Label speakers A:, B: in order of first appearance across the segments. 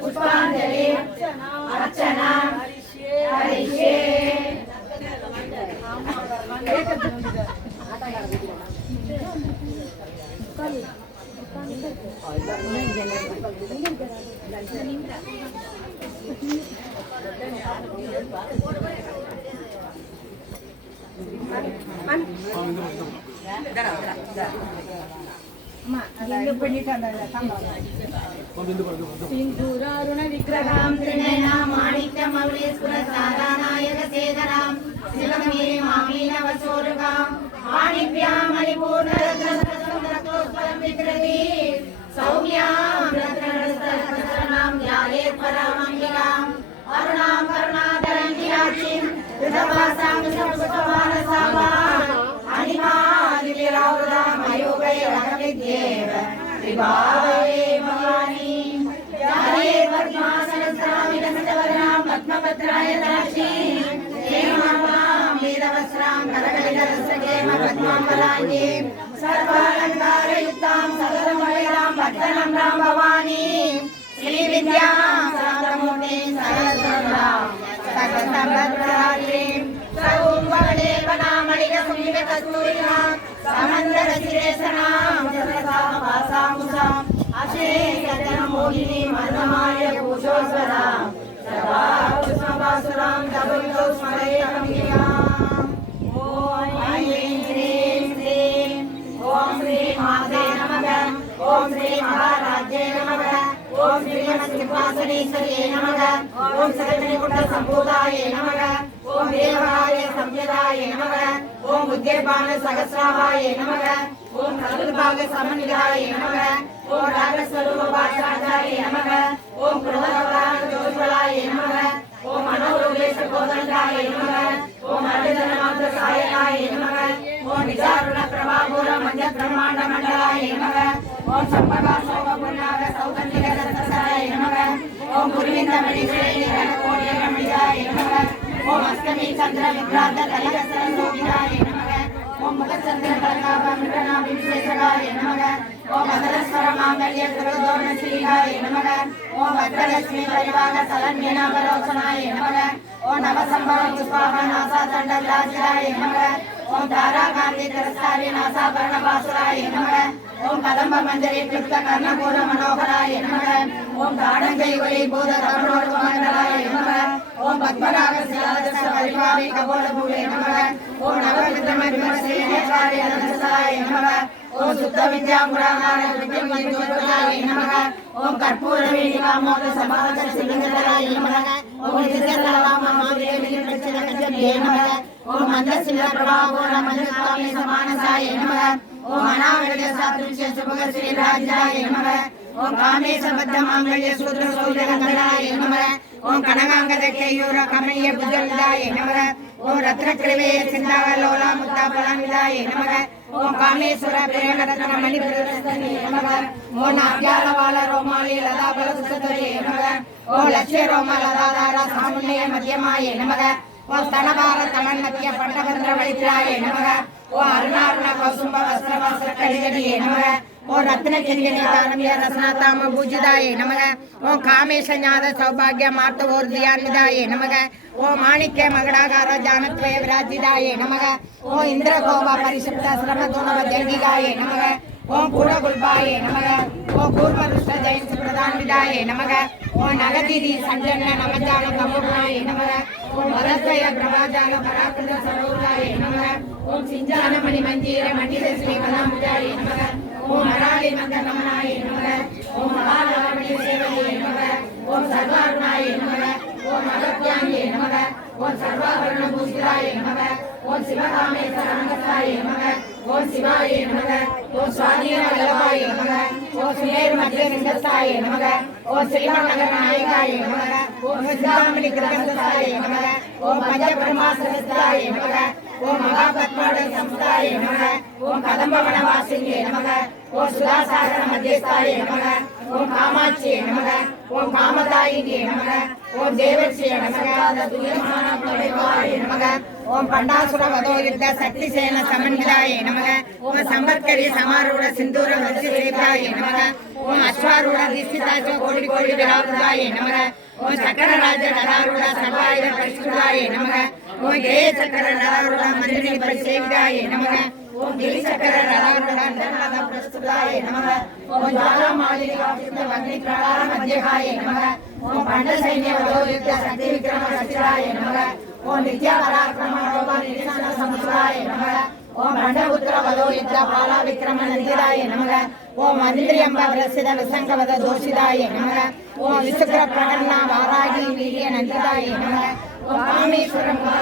A: ಪುಷ್ಪಾಂಜಲಿ Archana ಹರಿಷೇ Dara, dara, dara. புஷ்பாஞ்சலி அர்ச்சனா ஹரிஷே
B: சிந்தூராருண விக்கிரகாம்
A: திருநயனாம் மாணிக்கமௌலீஸ்வர சாதாநாயக சேகராம் சிவகங்கை மாமீனவசோருகாம் வாணிப்யாம் மணிபூர்ணரத்னோத்பலம் விக்கிரதி சௌமியாம் ரத்னரத்னம் யாயேத் பராமங்கிகாம் அருணாம் கருணாதரங்கியாட்சிம் ரிதவாசாம் சர்வசமானசாவாம் त्रिभावे भवानी ध्याये पद्मासनस्रामिदसवरणां पद्मपत्राय दाक्षी हेमां वेदवस्त्रां करकलिकरसकेम पद्माम्बराङ्गे सर्वालङ्कारयुक्तां सदरमणिरां भक्तनम्रां भवानी श्रीविद्यां साधमूर्तिं सरस्वतां सकलभद्रात्रीं सौम्बदेवनामणिकसुमितकस्तूरिणां సమندر శిరేసనాం సర్వదామ పాసాముసాం అశేషజన మోహిని మదమాయ పూజోస్వరాం సర్వాపుష్మపాసురాం కవితో స్మరేయమియాం ఓం ఐం శ్రీం శ్రీం ఓం శ్రీ మాతే నమః ఓం శ్రీ మహారాజ్యే నమః ఓం శ్రీ శ్రీనివాసనేశ్వర్యే నమః ఓం సర్వనికుంఠ సంభూతాయే నమః ஓம் தேவனாய சம்யதாய நமக. ஓம் உத்யபான சகசிராவாய நமக. ஓம் சதுர்பாக சமநிதாய நமக. ஓம் ராகஸ்வரூப பாஷாச்சாரிய நமக. ஓம் குலதவரான ஜோதிபலாய நமக. ஓம் மனோரோகேஷ கோதண்டாய நமக. ஓம் அருதனமாந்த சாயனாய நமக. ஓம் விசாரண பிரபாபுர மஞ்ச பிரமாண்ட மண்டலாய நமக. ஓம் சம்பகா புண்ணாக சௌகந்திக தத்தசாய நமக. ஓம் குருவிந்த மணி சிறையில் கோடிய மணிதாய நமக. ஓம் அஸ்தமி சந்திர விப்ராத கலிகசர சோபிதாய நமக. ஓம் முகச்சந்திர கலகாப மிருகநாபி விசேஷகாய நமக. ஓம் அகலஸ்வர மாங்கல்ய குருதோரண ஸ்ரீகாய நமக. ஓம் அக்ரலட்சுமி பரிவாக சலன்யனாபரோசனாய நமக. ஓம் நவசம்பர புஷ்பாக நாசா நமக. ஓம் தாரா காந்தி திரசாரி நாசாபரண பாசுராய நமக. ஓம் கதம்ப மந்திரி கிருப்த கர்ணபூர மனோகராய நமக. ஓம் தாடங்கை ஒளி பூத தமிழோடு மங்களாய நமக. ஓம் பத்மநாக சிலாதச கபோல பூவே நமக. ஓம் நவவித்தம விமர்சே நேச்சாரிய நமக. ஓம் சுத்த வித்யா புராணான வித்யம் மந்திரோதாய நமக. ஓம் கற்பூர வீடிகா மோத சிலிங்கராய நமக. ஓம் திருக்கலாமா மாதிரி விதிப்பிரச்சன நமக. ஓம் அந்த சிவ பிரபாவோ நமது காமே சமானசாய நமக. ஓம் அனாவிரத சாதுஷ்ய சுபக ஸ்ரீ ராஜாய நமக. ஓம் காமே சபத்த மாங்கல்ய சூத்ர சௌஜகங்கராய நமக. ஓம் கனகாங்கத கேயூர கமனிய புஜலிதாய நமக. ஓம் ரத்ன கிருவே சிந்தாவ லோலா முத்தாபலாமிதாய நமக. ஓம் காமேஸ்வர பிரேமரத்ன மணி பிரதஸ்தனே நமக. ஓம் நாட்டியாலவால ரோமாலி லதா பலசுத்தரே நமக. ஓம் லட்சிய ரோம லதாதார மத்தியமாய நமக. ఓ స్తనభార తమన్మత్య పట్టభద్ర వళిత్రాయ నమః ఓ అరుణారుణ కౌసుంబ వస్త్ర వస్త్ర కలిగడియే నమః ఓ రత్నకింజనితానమ్య రసనాతామ పూజితాయే నమః ఓ కామేశనాథ సౌభాగ్య మార్తవోర్జయాన్విదాయే నమః ఓ మాణిక్య మగడాగార జానత్వయ విరాజిదాయే నమః ఓ ఇంద్రకోప పరిశుద్ధ శ్రమధూనవ జంగిగాయే నమః ஓம் குடகுல்பாயே நமக ஓம் கூர்மருஷ்ட ஜெயந்தி பிரதான்விதாயே நமக ஓம் நகதிதி சஞ்சன்ன நமஜான தமுர்ணாயே நமக ஓம் வரதய பிரபாஜால பராக்கிருத சரோருளாய நமக. ஓம் சிஞ்சானமணி மஞ்சீர மண்டித ஸ்ரீ கலாமுஜாய நமக. ஓம் அராளி மந்த கமனாய நமக. ஓம் மகாலாவணி சேவையே நமக. ஓம் சர்வாருணாய நமக. ஓம் அகத்யாங்கியே நமக. ஓம் சர்வாபரண பூஷிதாய நமக. ஓம் சிவகாமேஸ்வர அங்கத்தாய நமக. ஓம் சிவாய நமக. ஓம் சுவாதீன வல்லபாய நமக. ஓ சுமேர் மத்திய லிங்கஸ்தாய நமக. ஓ ஸ்ரீமநகர நாயகாய நமக. ஓம் சிந்தாமணி கிரகஸ்தாய நமக. ஓம் பஞ்சபிரமாசனஸ்தாய நமக. ஓம் மகாபத்மாட சம்ஸ்தாய நமக. ஓம் கதம்பவன வாசிங்கே நமக. ஓம் சுதாசாகர மத்தியஸ்தாய நமக. ஓம் காமாட்சியே நமக. ஓம் காமதாயினியே நமக. ஓம் தேவர்ஷிய நமக துயமான நமக. ஓம் பண்டாசுர வதோ யுத்த சக்தி சேன சச்சிராய நமக. ஓம் சம்பத்கரி சமாரூட சிந்தூர நிரிசன சமுதாய நமக. ஓம் அஸ்வாரூட வதோயுக்த கோடி கோடி விராபுதாய நமக. ஓம் மந்திரியம்ப பிரசித சர்வாயுத பரிசுதாய நமக. ஓம் விசுக்கர சக்கர வாராகி மந்திரி பரிசேவிதாய நமக. ஓம் கிரி சக்கர கல்பித ஸ்ரீ நமக. ஓம் ஜாலா மாளிகா வங்கி பிரகார மத்தியகாய நமக. ஓம் பண்ட சைன்ய வதோ யுத்த சக்தி விக்ரம ஓம் நமக. நமோ பண்ட நாராயண பிரசாதாய நமக. ஓம் மகா பாசுபதாய தத்தாசுரேந்திராய நமக. ஓம் காமேஸ்வர தத்தா கடகாசுரேந்திராய நமக. ஓம் பிரம்மோ வீரமஹேந்திராய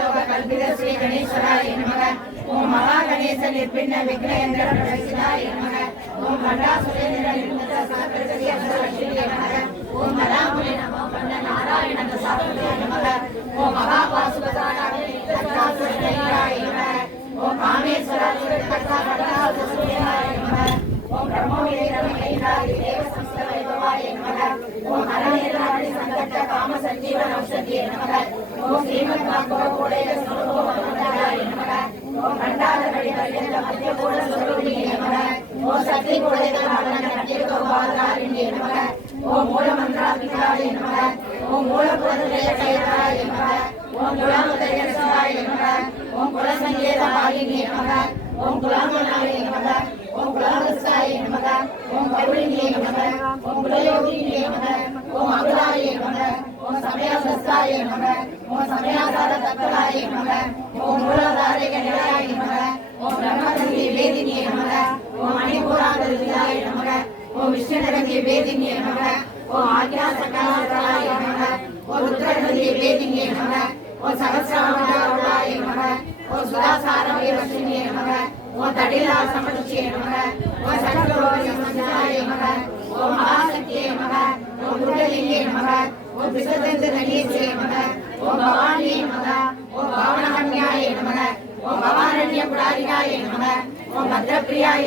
A: தேவ சம்ஸ்த வைபவாய நமக. ஓம் ஹரநேராணி சங்கட்ட காம சஞ்சீவன ஔஷதியே நமக. ஓம் ஸ்ரீமத் பாகவ கோடேய ஸ்வரூபோ மனோதராய நமக. ஓம் கண்டாத கடி பரியந்த மத்திய கூட ஸ்வரூபியே நமக. ஓம் சக்தி கோடேய ஓம் மூல புரதய கைதாய ஓம் குலாமுதய சிவாய நமக. ஓம் குல சங்கேத ஓம் ஓம் ஓம் ஓம் ஓம் ஓம் ஓம் சமயாசார ஓம் ஓம் பிரம்மதந்தி ஓம் ஓம் ஓம் ஆக்யா நமக ஓம் ருத்ரநந்திய வேதினியே நமக ஓம் சகசிராமலாய நமக ஓம் சுதாசார தடிலா சமருச்சியே நமக ஓம் சக்கரோகி சமஜாய நமக ஓம் மகாசக்தியே நமக ஓம் குண்டலிங்கே நலீசே பவானியே பவாரண்ய பத்ரப்பிரியாய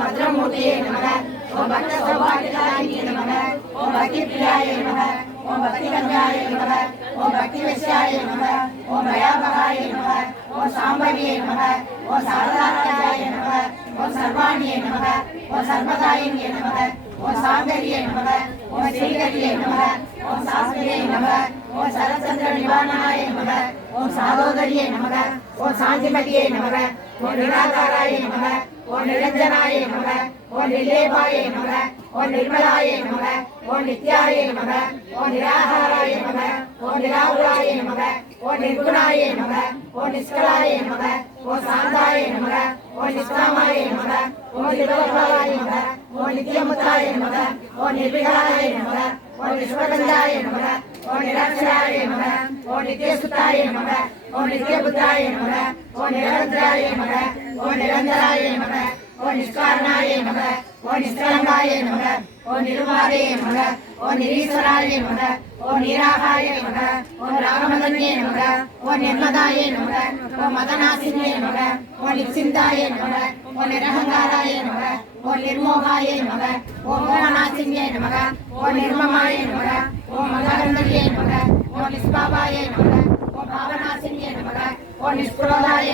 A: பத்ரமூர்த்தியே நமக ஓம் பக்த சௌபாகியதாயினியே நமக ஓம் பக்தி பிரியாய நமக ஓம் பக்தி கஞ்சாய நமக ஓம் பக்தி வசியாய நமக ஓம் பயாபகாய நமக ஓம் சாம்பவியே நமக ஓம் சாரதாராய நமக ஓம் சர்வாணியே நமக ஓம் சர்வதாயினியே நமக ஓம் சாங்கரியே நமக ஓம் ஸ்ரீகரியே நமக ஓம் சாஸ்திரியே நமக ஓம் சரச்சந்திர நிவாரணாய நமக ஓம் சாதோதரியே நமக ஓம் சாந்திமதியே நமக ஓம் நிராகாராய நமக ஓம் நிரஞ்சனாய நமக ஓ நிலேபாய நமக ஓ நிர்மலாய நமக ஓ நித்யாய நமக ஓ நிராகாராய நமக ஓ நிராகுலாய நமக ஓ நிர்குணாய நமக ஓ நிஷ்கலாய நமக ஓ சாந்தாய நமக ஓ நிஷ்காமாய நமக ஓ நிர்வகாய நமக ஓ நித்யமுத்தாய நமக ஓ நிர்விகாராய நமக ஓ நிஷ்வகந்தாய நமக ஓ நிராட்சராய நமக ஓ நித்யசுத்தாய நமக ஓ நித்யபுத்தாய நமக ஓ நிரந்தராய நமக ஓ நிரந்தராய நமக ஓ நிஷ்காரணாய நமக ஓ நிஷ்கலங்காய நமக ஓ நிருமாதே நமக ஓ நிரீஸ்வராய நமக ஓ நிராகாய நமக ஓ ராகமதன்யே நமக ஓ நிர்மதாய நமக ஓ மதநாசினே நமக ஓம் நிச்சிந்தாய நமக ஓம் நிரகங்காராய நமக ஓம் நிர்மோகாய நமக ஓம் மோகநாசின்யே நமக ஓம் நிர்மமாய நமக ஓம் மகரந்தரியே நமக ஓம் நிஸ்பாபாய நமக நமக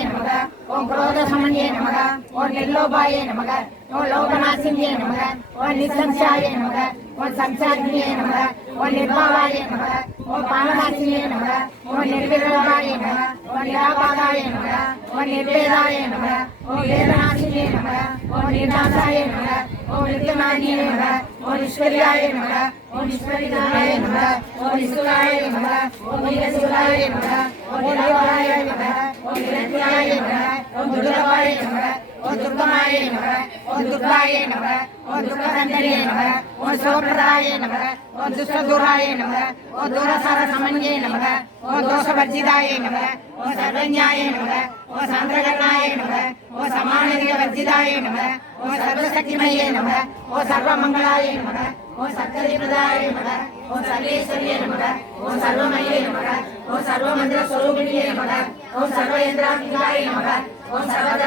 A: நமக ஓம் குரோத சமன்யே நமக. ஓம் நிர்லோபாய நமக. ஓம் லோகநாசின்யே நமக. ஓம் நிசம்சாய நமக. ஓம் சம்சாரிணியே நமக. ஓம் நிர்மாவாய நமக. ஓம் பாவநாசினியே நமக. ஓம் நிர்விரோதாய நமக. ஓம் நிராபாதாய நமக ஓ நிர்வேதாய நமக ஓ வேதநாசினியே நமக ஓ நிர்நாசாய நமக ஓ நித்யமானியே நமக ஓ ஈஸ்வரியாய நமக ஓ ஈஸ்வரிதாய நமக ஓ நிசுராய நமக ஓ நீரசுராய நமக ஓ நிலவாய நமக ஓ நிரத்தியாய நமக ஓ துர்லபாய நமக ஓ துர்கமாய நமக ஓ துர்காய நமக ஓ துர்கதந்தரே நமக ஓம் சிவபிரதாய நமக ஓம் துஷ்டதூராய நமக ஓம் தூரசார சமன்யே நமக ஓம் தோஷவர்ஜிதாய நமக ஓம் சர்வஞாய நமக ஓம் சாந்திரகர்ணாய நமக ஓம் சமானதிக வர்ஜிதாய நமக ஓம் சர்வசக்திமயே நமக ஓம் சர்வமங்களாய நமக ஓம் சக்கரிபிரதாய நமக ஓம் சர்வேஸ்வரிய நமக ஓம் சர்வமயே நமக ஓம் சர்வமந்திர ஸ்வரூபிணியே நமக ஓம் சர்வயந்திராபிகாய நமக ஓம் சர்வ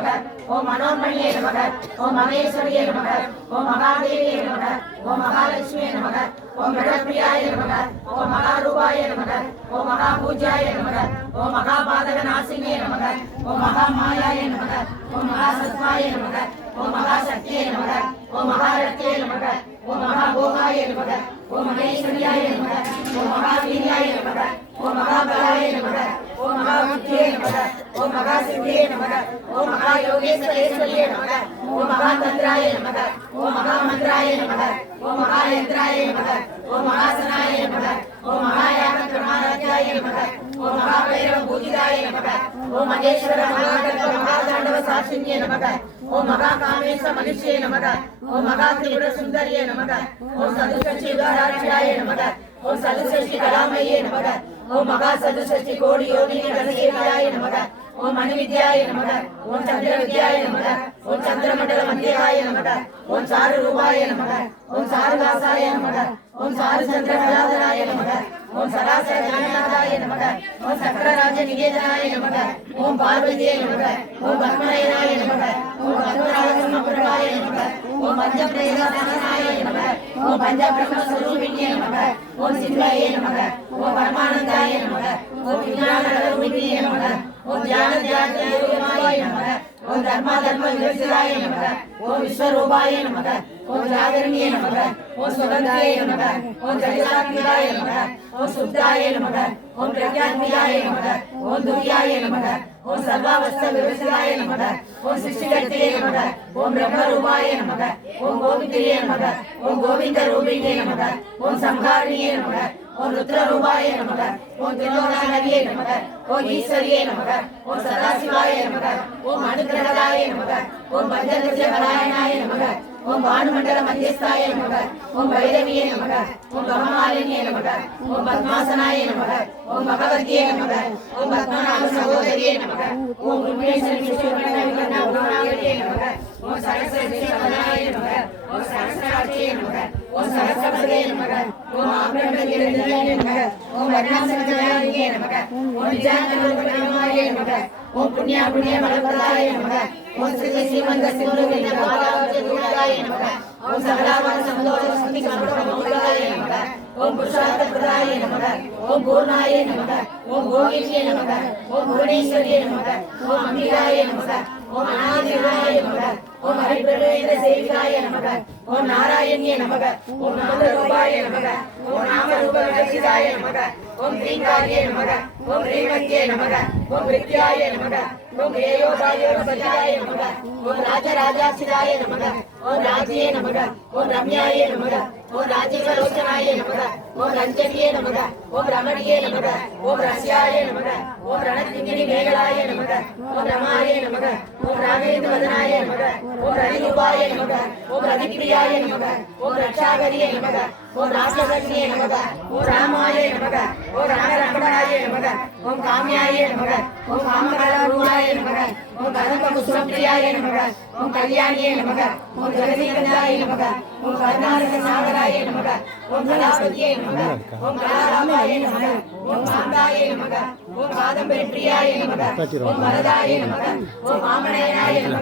A: நமக ஓம் மனோன்மணியே நமக ஓம் மகேஸ்வரியே நமக ஓம் மகாதேவியே நமக ஓம் மகாலட்சுமியே நமக ஓம் பிரகப்பிரியாய நமக ஓம் மகாரூபாய நமக ஓம் மகாபூஜ்யாய நமக ஓம் மகாபாதக நாசினியே நமக ஓம் மகாமாயாய நமக ஓம் மகாசத்வாய நமக ஓம் மகாசக்தியே நமக ஓம் மகாரத்தியே நமக ஓம் மகாபோகாய நமக ஓம் மகேஸ்வரியாய நமக ஓம் மகாவீரியாய நமக ஓம் மகாபலாய நமக ஓம் மகாபுத்தியே நமக ஓம் மகாசித்தியே நமக ஓம் மகாயோகேஸ்வரேஸ்வரியே நமக ஓம் மகாதந்திராய நமக ஓம் மகாமந்திராய நமக ஓம் மகாயந்திராய நமக ஓம் மகாசனாய நமக ஓம் மகாயாக பிரமாராஜாய நமக ஓம் மகாபைரவ பூஜிதாய நமக ஓம் மகேஸ்வர மகாகர்ப்ப மகாதாண்டவ சாட்சின்யே நமக ஓம் மகா காமேಶ மனுஷ்யே நமக ஓம் மகா திரிபுர சுந்தரியே நமக ஓம் சதுசஷ்டி யுகாராட்சியாய நமக ஓம் சதுசஷ்டி கலாமயே நமக ஓம் மகா சதுசஷ்டி கோடி யோகினி கணசேவியாய நமக ஓம் மணி வித்யாய நமக ஓம் சந்திர வித்யாய நமக ஓம் சந்திரமண்டல மந்தியாய நமக ஓம் சாரு ரூபாய நமக ஓம் சாருதாசாய நமக ஓம் சாரு சந்திர கலாதராய நமக ஓம் சராசர ஜனநாதாய நமக ஓம் சக்கரராஜ நிகேதனாய நமக ஓம் பார்வதியே நமக ஓம் பத்மநயனாய நமக ஓம் பத்மராஜ நமக ஓம் பஞ்சபிரேதாய நமக ஓம் பஞ்சபிரம்ம ஸ்வரூபிணியே நமக. ஓம் சிந்தாயே நமக. ஓம் பரமானந்தாயே நமக. ஓம் விஞ்ஞான ரூபிணியே நமக. ஓம் தியான தியான நமக. ஓம் தர்மா தர்ம விவசிதாய நமக ஓம் விஸ்வரூபாய நமக ஓம் ஜாகரணியே நமக ஓம் சுகந்தியே நமக ஓம் ஜெகதாத்மிகாய நமக ஓம் சுத்தாய நமக ஓம் பிரஜாத்மிகாய நமக ஓம் துரியாய நமக ஓம் சர்வாவஸ்த விவசாய நமக ஓம் சிருஷ்டிகர்த்தியே நமக ஓம் பிரம்மரூபாய நமக ஓம் கோவிந்திரியே நமக ஓம் கோவிந்த ரூபிணியே நமக ஓம் சம்ஹாரிணியே நமக ஓம் ருத்ரரூபாய நமக ஓம் திரிலோகநாதியே நமக ஓம் ஈஸ்வரியே நமக ஓம் சதாசிவாய நமக ஓம் அனுகிரகதாய நமக ஓம் பஞ்சகஜ நமக ஓம் பானுமண்டல மத்தியஸ்தாய நமக ஓம் பைரவியே நமக ஓம் பகமாலினியே நமக ஓம் பத்மாசனாய நமக ஓம் பகவதியே நமக ஓம் பத்மநாப சகோதரியே நமக ஓம் குருமேஸ்வரி விஸ்வகர்ண விகர்ண குருநாகரியே நமக ஓம் சரஸ்வதி நமக ஓம் சரஸ்வராட்சியே நமக ஓம் சரஸ்வதே நமக ஓம் ஆபிரமணியே நமக ஓம் வர்ணாசனஜயானியே நமக ஓம் நிஜானந்தமாயே நமக ஓம் புண்ணியா புண்ணிய நமக ஓம் ஸ்ரீ ஸ்ரீமந்த நமக ஓம் சந்தோஷ சுத்தி நமக ஓம் புருஷார்த்த பிரதாய நமக ஓம் பூர்ணாய நமக ஓம் கோவிந்தியே நமக ஓம் புவனேஸ்வரியே நமக ஓம் அம்பிகாய நமக ஓம் அநாதிராய நமக ஓம் ஹரிபிரவேத சேவிகாய நமக ஓம் நாராயணிய நமக ஓம் நாமரூபாய நமக ஓம் நாமரூப ரசிதாய நமக ஓம் ஸ்ரீகாரியே நமக ஓம் ரேவந்திய நமக ஓம் வித்யாய நமக ஓம் ஏயோபாயோபஜாய நமக ஓம் ராஜராஜாசிதாய நமக ஓம் ராஜ்யே நமக ஓம் ரம்யாய நமக ஓம் ராஜீவலோச்சனாய நமக ஓம் ரஞ்சனியே நமக ஓம் ரமணியே நமக ஓம் ரஸ்யாய நமக ஓம் ரணத்திங்கினி மேகலாய நமக ஓம் ரமாய நமக ஓம் ராகேந்திர வதனாய நமக ஓம் ரணிரூபாய நமக ஓம் ரதிப்பிரியாய நமக ஓம் ரக்ஷாகரியே நமக ஓம் ராசகர்ணியே நமக ஓம் ராமாய நமக ஓம் ராமரமணாய நமக ஓம் காமியாய நமக ஓம் காமகலாரூடாய நமக ஓம் கதம்ப குசுமப்பிரியாய நமக ஓம் கல்யாணியே நமக ஓம் ஜெகதீகந்தாய நமக. ஓம் கருணாரக சாகராய நமக. ஓம் கலாபதியே நமக. ஓம் கலாராமாய நமக. ஓம் காந்தாய நமக. ஓம் காதம்பரி பிரியாய நமக. ஓம் வரதாய நமக. ஓம் மாமனயனாய நமக.